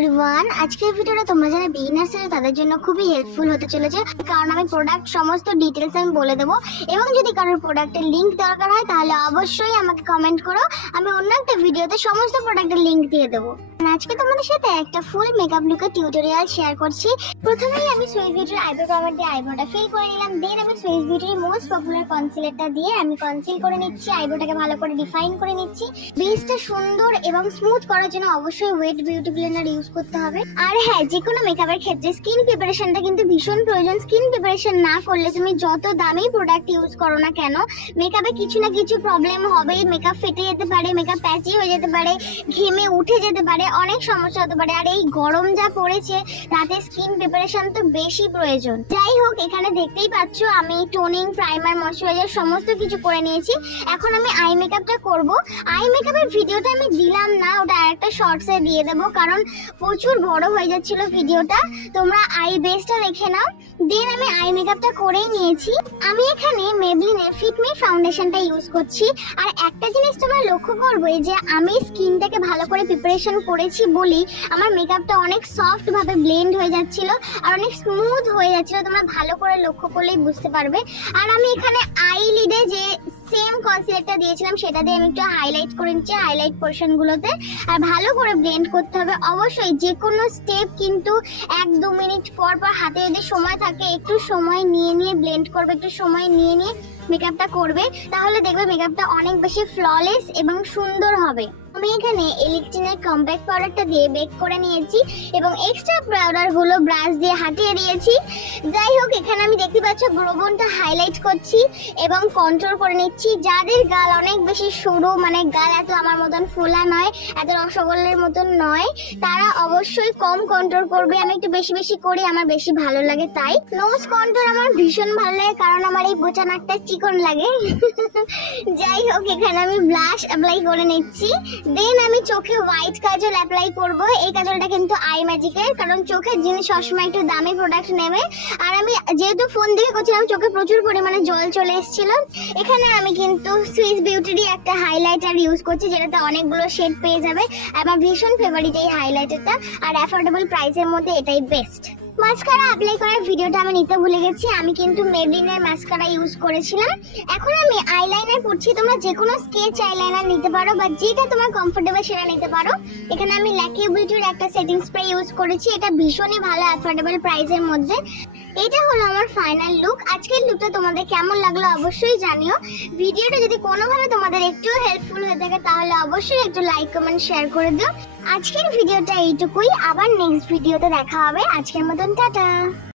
Everyone, আজকের ভিডিওটা তোমরা যারা বিগিনার্স আছো তাদের জন্য খুবই হেল্পফুল হতে চলেছে, কারণ আমি প্রোডাক্ট সমস্ত ডিটেলস আমি বলে দেবো। এবং যদি কারোর প্রোডাক্টের লিংক দরকার হয় তাহলে অবশ্যই আমাকে কমেন্ট করো, আমি অন্য একটা ভিডিওতে সমস্ত প্রোডাক্টের লিংক দিয়ে দেবো। আজকে তোমাদের সাথে একটা ফুল মেকআপ লুকের টিউটোরিয়াল শেয়ার করছি। প্রথমেই আমি সুইস বিউটির আইব্রো পাউডার দিয়ে আইব্রোটা ফিল করে নিলাম। দেন আমি সুইস বিউটির মোস্ট পপুলার কনসিলারটা দিয়ে আমি কনসিল করে নিচ্ছি, আইব্রোটাকে ভালো করে ডিফাইন করে নিচ্ছি। বেসটা সুন্দর এবং স্মুথ করার জন্য অবশ্যই ওয়েট বিউটি ব্লেন্ডার ইউজ করতে হবে। আর হ্যাঁ, যে কোনো মেকআপের ক্ষেত্রে স্কিন প্রিপারেশনটা কিন্তু ভীষণ প্রয়োজন। স্কিন প্রিপারেশন না করলে তুমি যত দামি প্রোডাক্ট ইউজ করো না কেন, মেকআপে কিছু না কিছু প্রবলেম হবেই। মেকআপ ফেটে যেতে পারে, মেকআপ প্যাচি হয়ে যেতে পারে, ঘেমে উঠে যেতে পারে, অনেক সমস্যা হতে পারে। আর এই গরম যা পড়েছে তাতে স্কিন প্রিপারেশন তো বেশি প্রয়োজন। যাই হোক, এখানে দেখতেই পাচ্ছ আমি টোনিং, প্রাইমার, ময়শ্চারাইজার সমস্ত কিছু করে নিয়েছি। এখন আমি আই মেকআপটা করব। আই মেকআপের ভিডিওটা আমি দিলাম না, ওটা আরেকটা শর্টসে দিয়ে দেবো, কারণ প্রচুর বড় হয়ে যাচ্ছিল ভিডিওটা। তোমরা আই বেসটা দেখে নাও। দেন আমি আই মেকআপটা করেই নিয়েছি। আমি এখানে মেবলিনের ফিট মি ফাউন্ডেশনটা ইউজ করছি। আর একটা জিনিস তোমরা লক্ষ্য করবে যে আমি স্কিনটাকে ভালো করে প্রিপারেশন করেছি বলি আমার মেকআপটা অনেক সফট ভাবে ব্লেন্ড হয়ে যাচ্ছিল আর অনেক স্মুথ হয়ে যাচ্ছিল। তোমরা ভালো করে লক্ষ্য করলেই বুঝতে পারবে। আর আমি এখানে আই লিডে যে সেম কনসিলারটা দিয়েছিলাম সেটা দিয়ে আমি একটু হাইলাইট করে নিচ্ছি হাইলাইট পোরশন গুলোতে। আর ভালো করে ব্লেন্ড করতে হবে। অবশ্যই যে কোনো স্টেপ কিন্তু 1-2 মিনিট পর পর হাতে যদি সময় থাকে একটু সময় নিয়ে নিয়ে ব্লেন্ড করবে, একটু সময় নিয়ে নিয়ে মেকআপটা করবে, তাহলে দেখবে মেকআপটা অনেক বেশি ফ্ললেস এবং সুন্দর হবে। আমি এখানে এলিক্টিনের কম্প্যাক্ট পাউডারটা দিয়ে বেক করে নিয়েছি এবং এক্সট্রা পাউডারগুলো ব্রাশ দিয়ে হাটিয়ে দিয়েছি। যাই হোক, এখানে আমি দেখতে পাচ্ছি ব্রোবোনটা হাইলাইট করছি এবং কন্ট্রোল করে নিচ্ছি। যাদের গাল অনেক বেশি সরু, মানে গাল এত আমার মতন ফোলা নয়, এত রসগোল্লার মতন নয়, তারা অবশ্যই কম কন্ট্রোল করবে। আমি একটু বেশি বেশি করি, আমার বেশি ভালো লাগে তাই। নোজ কন্ট্রোল আমার ভীষণ ভালো লাগে, কারণ আমার এই বোচা নাকটা চিকন লাগে। যাই হোক, এখানে আমি ব্লাশ অ্যাপ্লাই করে নিচ্ছি। দেন আমি চোখে হোয়াইট কাজল অ্যাপ্লাই করব। এই কাজলটা কিন্তু আই ম্যাজিকের, কারণ চোখের জিনিস সবসময় একটু দামি প্রোডাক্ট নেবে। আর আমি যেহেতু ফোন দিকে করছিলাম চোখে প্রচুর পরিমাণে জল চলে এসেছিল। এখানে আমি কিন্তু সুইস বিউটিরই একটা হাইলাইটার ইউজ করছি, যেটাতে অনেকগুলো শেড পেয়ে যাবে। আমার ভীষণ ফেভারিট এই হাইলাইটারটা, আর অ্যাফোর্ডেবল প্রাইসের মধ্যে এটাই বেস্ট। মাস্কারা অ্যাপ্লাই করার ভিডিওটা আমি নিতে ভুলে গেছি। আমি কিন্তু মেবলিনের মাস্কারা ইউজ করেছিলাম। এখন আমি আইলাইনার পড়ছি। তোমরা যে কোনো স্কেচ আইলাইনার নিতে পারো বা যেটা তোমার কমফোর্টেবল সেটা নিতে পারো। এখানে আমি ল্যাকি বিউটির একটা সেটিং স্প্রে ইউজ করেছি, এটা ভীষণই ভালো অ্যাফোর্ডেবল প্রাইসের মধ্যে। এটা হলো আমার ফাইনাল লুক। আজকের লুকটা তোমাদের কেমন লাগলো অবশ্যই জানিও। ভিডিওটা যদি কোনোভাবে তোমাদের একটু হেল্পফুল হয়ে থাকে তাহলে অবশ্যই একটু লাইক, কমেন্ট, শেয়ার করে দিও। আজকের ভিডিওটা এইটুকুই, আবার নেক্সট ভিডিওতে দেখা হবে। আজকের মতন টাটা।